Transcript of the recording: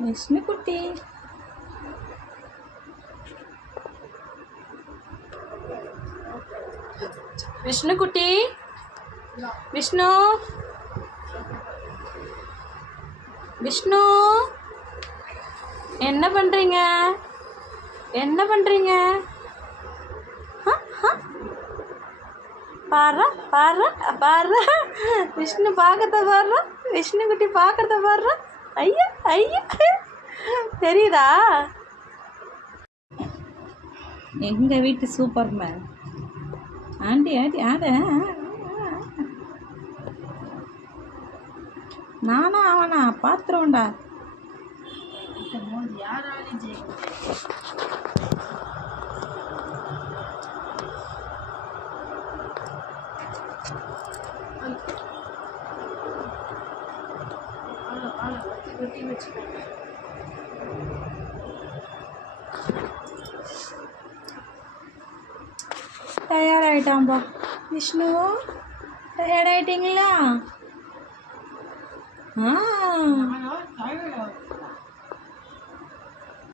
விஷ்ணு குட்டி விஷ்ணு குட்டி விஷ்ணு விஷ்ணு என்ன பண்ணுறீங்க என்ன பண்ணுறீங்க பாரு பாரு பாரு விஷ்ணு பார்க்கறத பாரு விஷ்ணு குட்டி பார்க்கறத பாரு ஐயா ஐயா தெரியுதா எங்கள் வீட்டு சூப்பர் மேன் ஆண்டி ஆண்டி நானா அவனா பார்த்துருவோண்டா தயாராகிட்டாம்பா விஷ்ணு டயர்டாயிட்டீங்களா